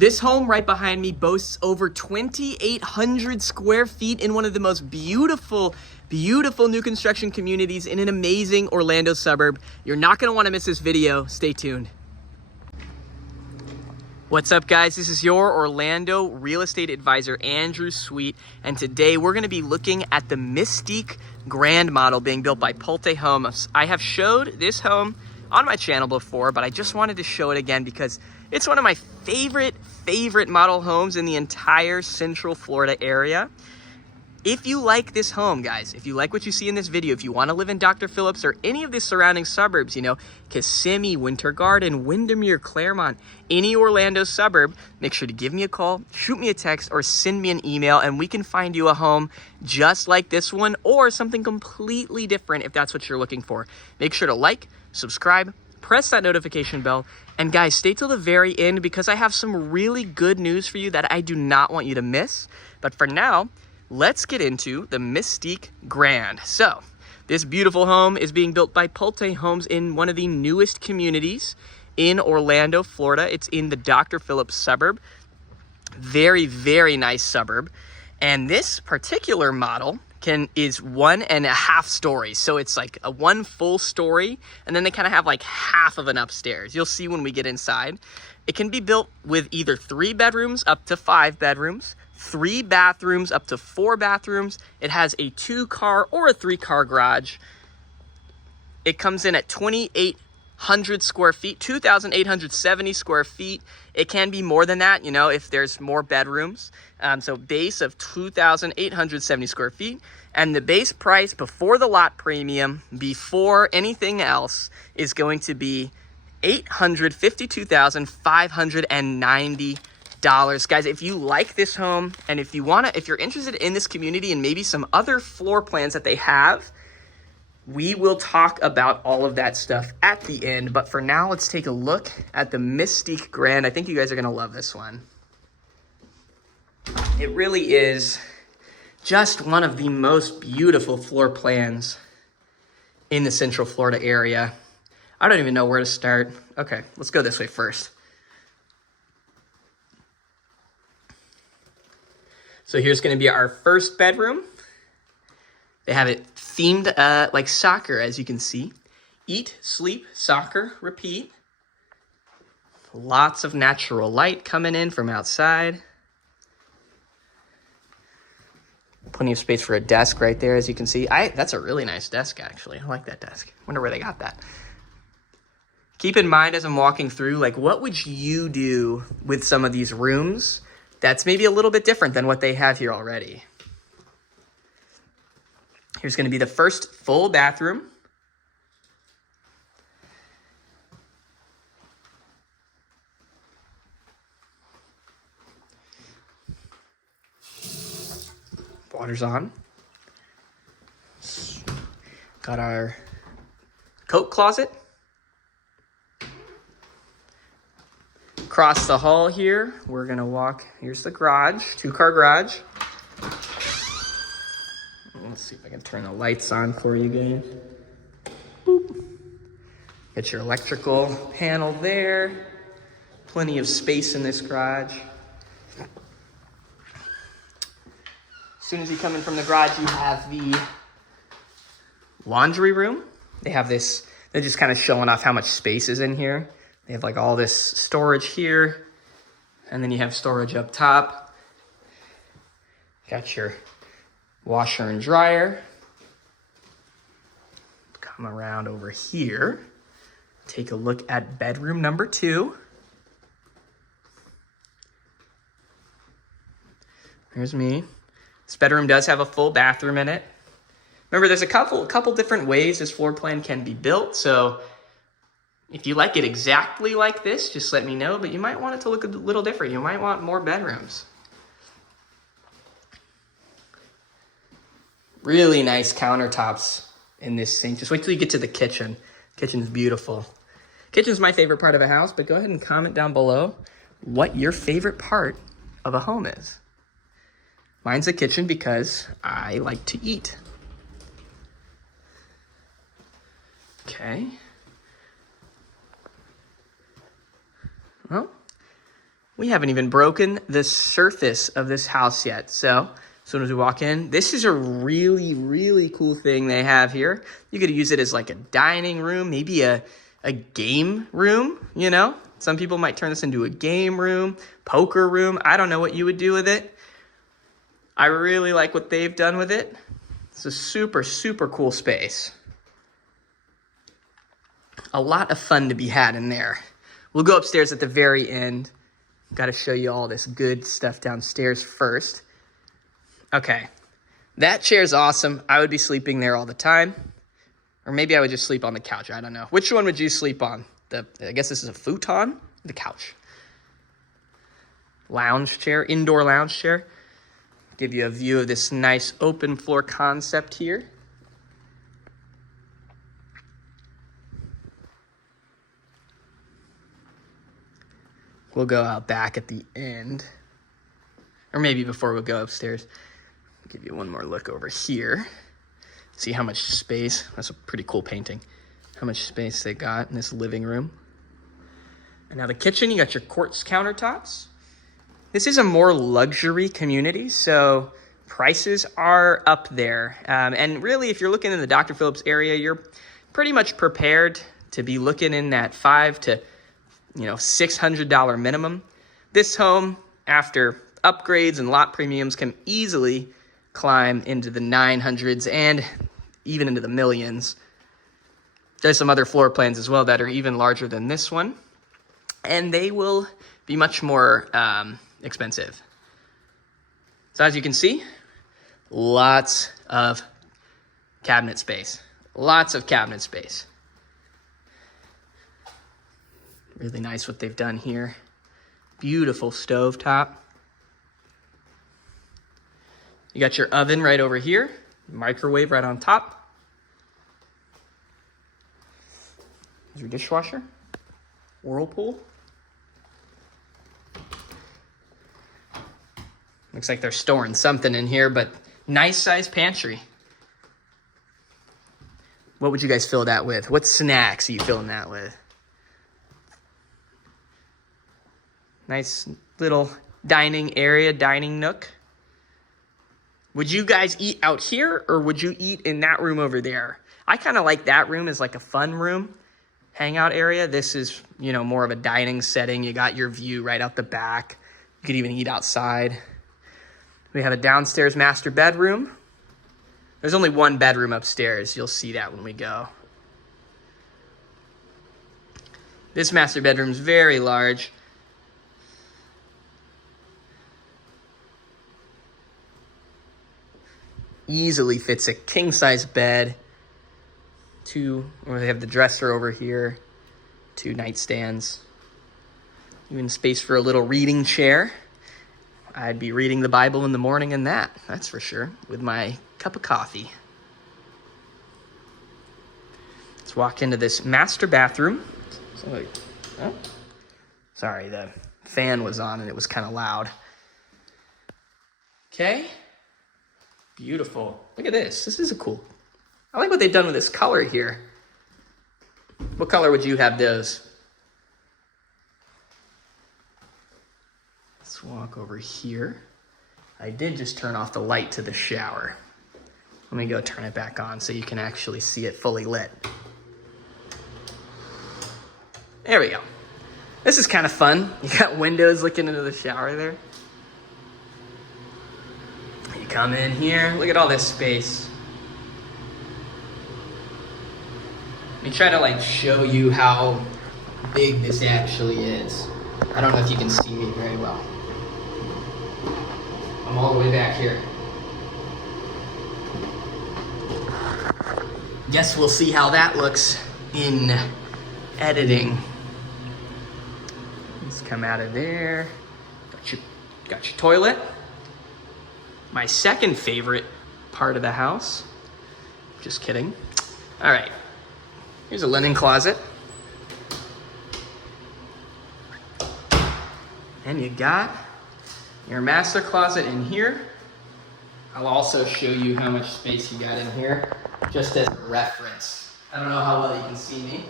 This home right behind me boasts over 2,800 square feet in one of the most beautiful new construction communities in an amazing Orlando suburb. You're not gonna wanna miss this video. Stay tuned. What's up, guys? This is your Orlando real estate advisor, Andrew Sweet, and today we're gonna be looking at the Mystique Grand model being built by Pulte Homes. I have showed this home on my channel before, but I just wanted to show it again because it's one of my favorite model homes in the entire Central Florida area. If you like this home, guys, if you like what you see in this video, if you want to live in Dr. Phillips or any of the surrounding suburbs, you know, Kissimmee, Winter Garden, Windermere, Claremont, any Orlando suburb, make sure to give me a call, shoot me a text, or send me an email, and we can find you a home just like this one or something completely different if that's what you're looking for. Make sure to like, subscribe, press that notification bell, and guys, stay till the very end because I have some really good news for you that I do not want you to miss. But for now, let's get into the Mystique Grand. So, this beautiful home is being built by Pulte Homes in one of the newest communities in Orlando, Florida. It's in the Dr. Phillips suburb. Very nice suburb. And this particular model is 1.5 stories. So it's like a one full story, and then they kind of have like half of an upstairs. You'll see when we get inside. It can be built with either 3 bedrooms up to 5 bedrooms, 3 bathrooms up to 4 bathrooms. It has a 2-car or a 3-car garage. It comes in at 2,800 square feet, 2,870 square feet. It can be more than that, you know, if there's more bedrooms. So base of 2,870 square feet. And the base price before the lot premium, before anything else, is going to be $852,590. Guys, if you like this home and if you're interested in this community and maybe some other floor plans that they have, we will talk about all of that stuff at the end. But for now, let's take a look at the Mystique Grand. I think you guys are gonna love this one. It really is just one of the most beautiful floor plans in the Central Florida area. I don't even know where to start. Okay, let's go this way first. So here's gonna be our first bedroom. They have it themed like soccer, as you can see. Eat, sleep, soccer, repeat. Lots of natural light coming in from outside. Plenty of space for a desk right there, as you can see. That's a really nice desk, actually. I like that desk. Wonder where they got that. Keep in mind as I'm walking through, like, what would you do with some of these rooms that's maybe a little bit different than what they have here already? Here's going to be the first full bathroom. Water's on. Got our coat closet. Across the hall here, we're gonna walk. Here's the garage, 2-car garage. Let's see if I can turn the lights on for you guys. Boop. Get your electrical panel there. Plenty of space in this garage. As soon as you come in from the garage, you have the laundry room. They have this, they're just kind of showing off how much space is in here. They have like all this storage here, and then you have storage up top. Got your washer and dryer. Come around over here. Take a look at bedroom number 2. Here's me. This bedroom does have a full bathroom in it. Remember, there's a couple different ways this floor plan can be built, so if you like it exactly like this, just let me know, but you might want it to look a little different. You might want more bedrooms. Really nice countertops in this sink. Just wait till you get to the kitchen. Kitchen's beautiful. Kitchen's my favorite part of a house, but go ahead and comment down below what your favorite part of a home is. Mine's the kitchen because I like to eat. Okay. Well, We haven't even broken the surface of this house yet. So as soon as we walk in, this is a really, really cool thing they have here. You could use it as like a dining room, maybe a game room, you know? Some people might turn this into a game room, poker room. I don't know what you would do with it. I really like what they've done with it. It's a super, super cool space. A lot of fun to be had in there. We'll go upstairs at the very end. Got to show you all this good stuff downstairs first. Okay, that chair's awesome. I would be sleeping there all the time. Or maybe I would just sleep on the couch. I don't know. Which one would you sleep on? I guess this is a futon? The couch. Lounge chair, indoor lounge chair. Give you a view of this nice open floor concept here. We'll go out back at the end. Or maybe before we go upstairs. I'll give you one more look over here. See how much space. That's a pretty cool painting. How much space they got in this living room. And now the kitchen, you got your quartz countertops. This is a more luxury community, so prices are up there. And really, if you're looking in the Dr. Phillips area, you're pretty much prepared to be looking in that $500 to $600 minimum. This home, after upgrades and lot premiums, can easily climb into the 900s and even into the millions. There's some other floor plans as well that are even larger than this one, and they will be much more expensive. So as you can see, lots of cabinet space. Lots of cabinet space. Really nice what they've done here. Beautiful stovetop. You got your oven right over here. Microwave right on top. There's your dishwasher. Whirlpool. Looks like they're storing something in here, but nice size pantry. What would you guys fill that with? What snacks are you filling that with? Nice little dining area, dining nook. Would you guys eat out here or would you eat in that room over there? I kind of like that room as like a fun room, hangout area. This is, more of a dining setting. You got your view right out the back. You could even eat outside. We have a downstairs master bedroom. There's only one bedroom upstairs. You'll see that when we go. This master bedroom is very large. Easily fits a king-size bed. They have the dresser over here. 2 nightstands. Even space for a little reading chair. I'd be reading the Bible in the morning in that's for sure, with my cup of coffee. Let's walk into this master bathroom. Sorry, the fan was on and it was kind of loud. Okay. Beautiful. Look at this. This is I like what they've done with this color here. What color would you have those? Let's walk over here. I did just turn off the light to the shower. Let me go turn it back on so you can actually see it fully lit. There we go. This is kind of fun. You got windows looking into the shower there. You come in here, look at all this space. Let me try to show you how big this actually is. I don't know if you can see me very well. I'm all the way back here. Guess we'll see how that looks in editing. Let's come out of there. Got your toilet. My second favorite part of the house. Just kidding. All right. Here's a linen closet. And you got your master closet in here. I'll also show you how much space you got in here, just as a reference. I don't know how well you can see me.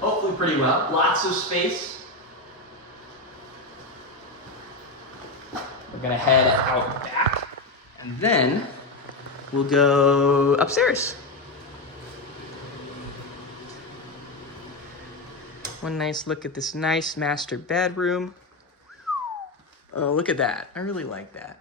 Hopefully pretty well. Lots of space. We're gonna head out back, and then we'll go upstairs. One nice look at this nice master bedroom. Oh, look at that. I really like that.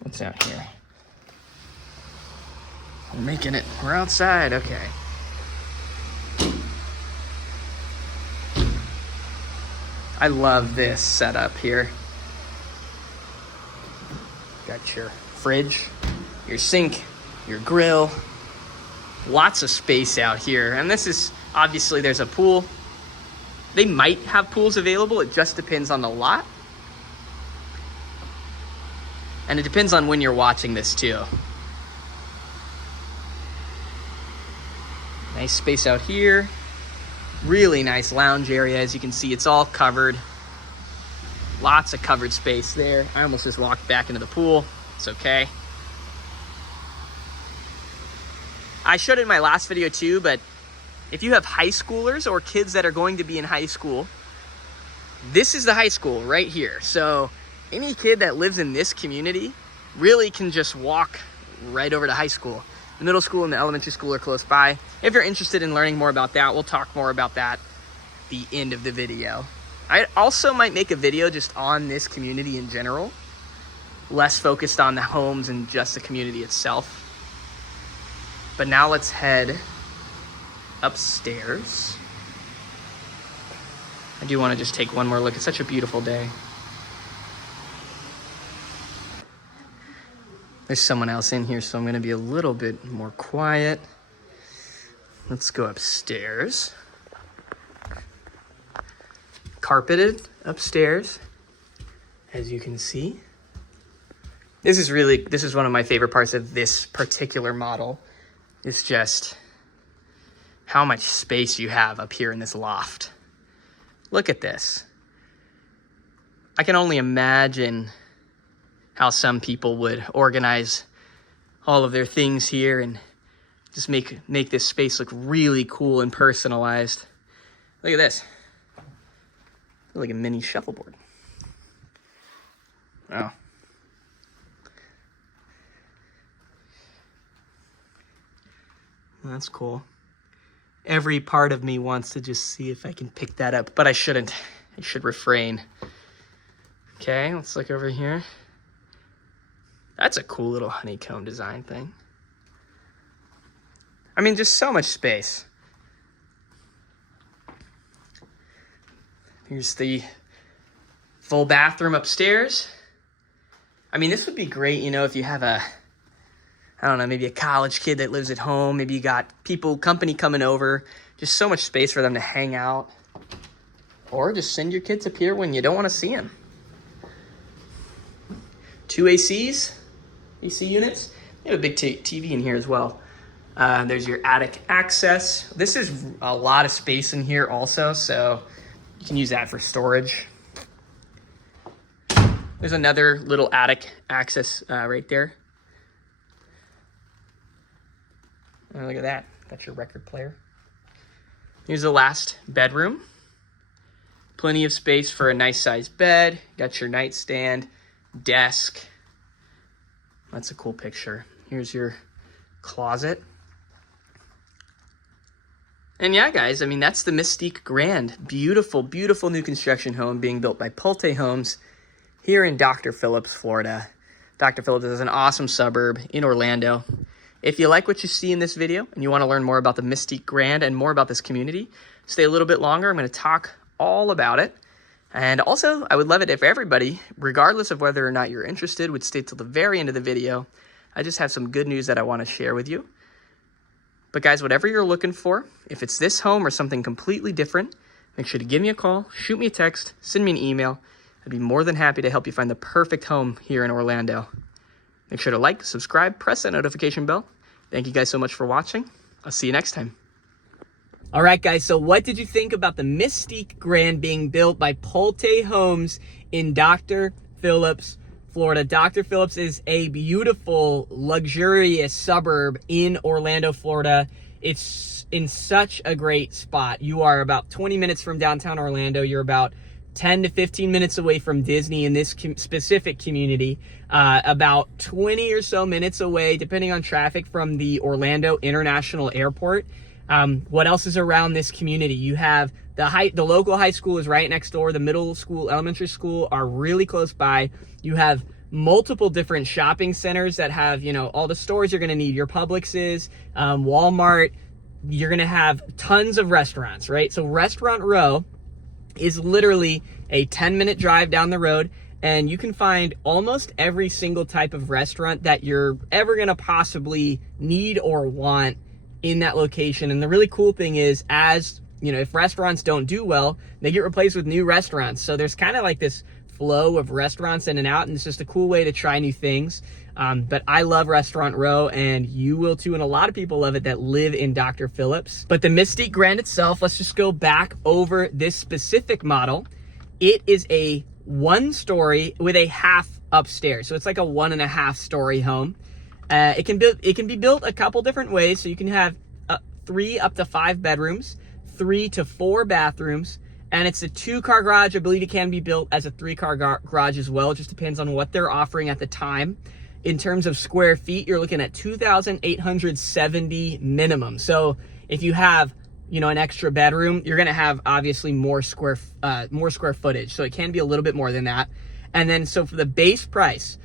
What's out here? We're making it. We're outside. Okay. I love this setup here. Got your fridge, your sink, your grill. Lots of space out here. And this is, obviously there's a pool. They might have pools available. It just depends on the lot. And it depends on when you're watching this too. Nice space out here. Really nice lounge area. As you can see, it's all covered. Lots of covered space there. I almost just walked back into the pool. It's okay. I showed it in my last video too, but if you have high schoolers or kids that are going to be in high school, this is the high school right here. So any kid that lives in this community really can just walk right over to high school. The middle school and the elementary school are close by. If you're interested in learning more about that, we'll talk more about that at the end of the video. I also might make a video just on this community in general, less focused on the homes and just the community itself. But now let's head upstairs. I do want to just take one more look. It's such a beautiful day. There's someone else in here, so I'm going to be a little bit more quiet. Let's go upstairs. Carpeted upstairs, as you can see. This is one of my favorite parts of this particular model. It's just how much space you have up here in this loft. Look at this. I can only imagine how some people would organize all of their things here and just make this space look really cool and personalized. Look at this. Like a mini shuffleboard. Wow. That's cool. Every part of me wants to just see if I can pick that up, but I shouldn't. I should refrain. Okay, let's look over here. That's a cool little honeycomb design thing. I mean, just so much space. Here's the full bathroom upstairs. I mean, this would be great, you know, if you have I don't know, maybe a college kid that lives at home. Maybe you got company coming over. Just so much space for them to hang out. Or just send your kids up here when you don't want to see them. 2 AC units. You have a big TV in here as well. There's your attic access. This is a lot of space in here also, so you can use that for storage. There's another little attic access right there. Oh, look at that. Got your record player. Here's the last bedroom. Plenty of space for a nice sized bed. Got your nightstand, desk. That's a cool picture. Here's your closet. And yeah, guys, I mean, that's the Mystique Grand. Beautiful, beautiful new construction home being built by Pulte Homes here in Dr. Phillips, Florida. Dr. Phillips is an awesome suburb in Orlando. If you like what you see in this video and you want to learn more about the Mystique Grand and more about this community, stay a little bit longer. I'm going to talk all about it. And also, I would love it if everybody, regardless of whether or not you're interested, would stay till the very end of the video. I just have some good news that I want to share with you. But guys, whatever you're looking for, if it's this home or something completely different, make sure to give me a call, shoot me a text, send me an email. I'd be more than happy to help you find the perfect home here in Orlando. Make sure to like, subscribe, press that notification bell. Thank you guys so much for watching. I'll see you next time. All right, guys, so what did you think about the Mystique Grand being built by Pulte Homes in Dr. Phillips, Florida. Dr. Phillips is a beautiful, luxurious suburb in Orlando, Florida. It's in such a great spot. You are about 20 minutes from downtown Orlando. You're about 10 to 15 minutes away from Disney in this specific community. About 20 or so minutes away, depending on traffic, from the Orlando International Airport. What else is around this community? You have the local high school is right next door. The middle school, elementary school are really close by. You have multiple different shopping centers that have, all the stores you're going to need. Your Publixes, Walmart. You're going to have tons of restaurants, right? So Restaurant Row is literally a 10-minute drive down the road, and you can find almost every single type of restaurant that you're ever going to possibly need or want in that location. And the really cool thing is, if restaurants don't do well, they get replaced with new restaurants. So there's kind of like this flow of restaurants in and out, and it's just a cool way to try new things. But I love Restaurant Row, and you will too, and a lot of people love it that live in Dr. Phillips. But the Mystique Grand itself, let's just go back over this specific model. It is a 1-story with a half upstairs. So it's like a 1.5 story home. It can be built a couple different ways. So you can have 3 up to 5 bedrooms, 3 to 4 bathrooms, and it's a 2-car garage. I believe it can be built as a 3-car garage as well. It just depends on what they're offering at the time. In terms of square feet, you're looking at 2,870 minimum. So if you have, an extra bedroom, you're going to have obviously more square footage. So it can be a little bit more than that. And then, so for the base price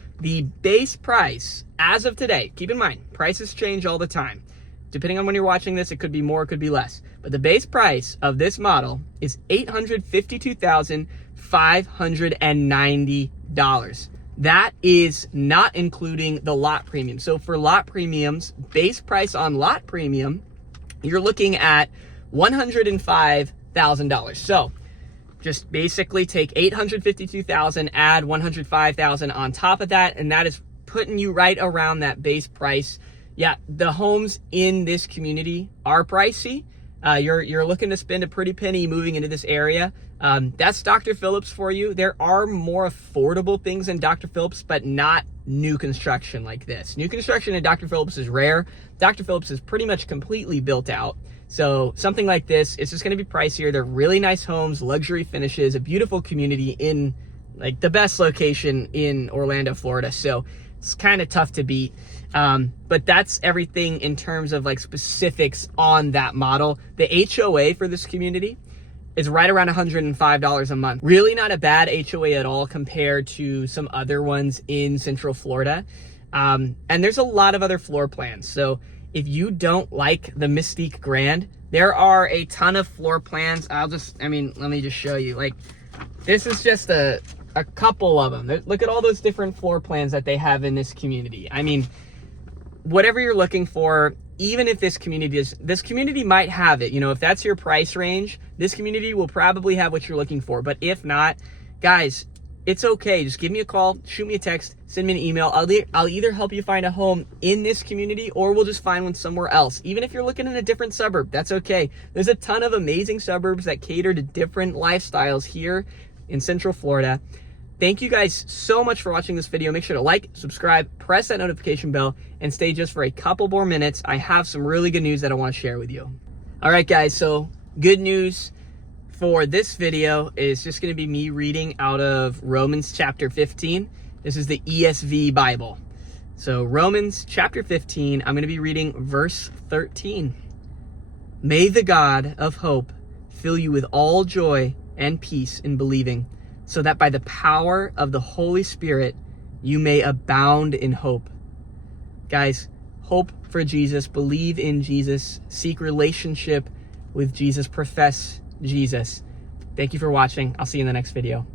as of today, keep in mind, prices change all the time. Depending on when you're watching this, it could be more, it could be less. But the base price of this model is $852,590. That is not including the lot premium. So for lot premiums, base price on lot premium, you're looking at $105,000. So just basically take $852,000, add $105,000 on top of that, and that is putting you right around that base price. Yeah, the homes in this community are pricey. You're looking to spend a pretty penny moving into this area. That's Dr. Phillips for you. There are more affordable things in Dr. Phillips, but not new construction like this. New construction in Dr. Phillips is rare. Dr. Phillips is pretty much completely built out. So something like this, it's just going to be pricier. They're really nice homes, luxury finishes, a beautiful community in like the best location in Orlando, Florida. So it's kind of tough to beat. But that's everything in terms of like specifics on that model. The HOA for this community is right around $105 a month. Really not a bad HOA at all compared to some other ones in Central Florida. And there's a lot of other floor plans. So if you don't like the Mystique Grand, there are a ton of floor plans. let me just show you. Like, this is just a couple of them. Look at all those different floor plans that they have in this community. I mean, whatever you're looking for, even if this community might have it, if that's your price range, this community will probably have what you're looking for. But if not, guys, it's okay. Just give me a call, shoot me a text, send me an email. I'll either help you find a home in this community, or we'll just find one somewhere else. Even if you're looking in a different suburb, that's okay. There's a ton of amazing suburbs that cater to different lifestyles here in Central Florida. Thank you guys so much for watching this video. Make sure to like, subscribe, press that notification bell, and stay just for a couple more minutes. I have some really good news that I want to share with you. All right, guys, so good news for this video is just going to be me reading out of Romans chapter 15. This is the ESV Bible. So Romans chapter 15, I'm going to be reading verse 13. May the God of hope fill you with all joy and peace in believing, so that by the power of the Holy Spirit, you may abound in hope. Guys, hope for Jesus, believe in Jesus, seek relationship with Jesus, profess Jesus. Thank you for watching. I'll see you in the next video.